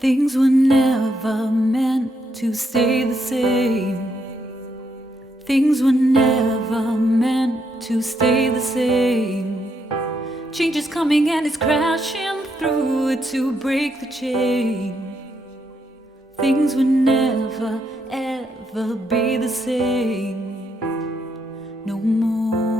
Things were never meant to stay the same. Things were never meant to stay the same. Change is coming and it's crashing through to break the chain. Things will never ever be the same no more.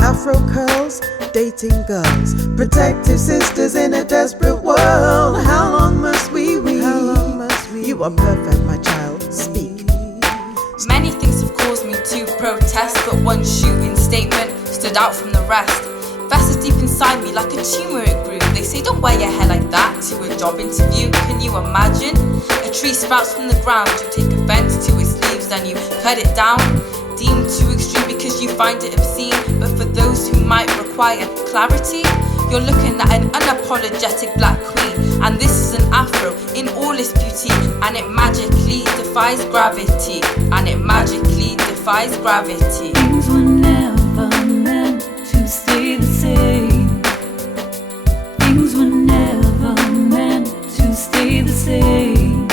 Afro curls, dating girls, protective sisters in a desperate world. How long must we wait? How long must we? You are perfect, my child. Speak. Many things have caused me to protest, but one shooting statement stood out from the rest. Festered deep inside me like a tumor it grew. They say don't wear your hair like that to a job interview. Can you imagine? A tree sprouts from the ground, you take offense to its leaves and you cut it down. Deemed too extreme because you find it obscene, but for those who might require clarity, you're looking at an unapologetic black queen. And this is an afro in all its beauty, and it magically defies gravity. And it magically defies gravity. Things were never meant to stay the same. Things were never meant to stay the same.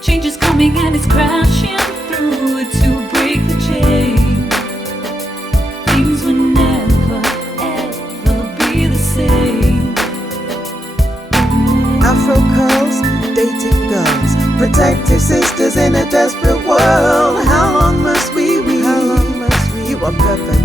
Change is coming and it's crashing through to break the chain. Things will never ever be the same. Afro curls, dating girls, protective sisters in a desperate world. How long must we wait? How long must we? You are perfect.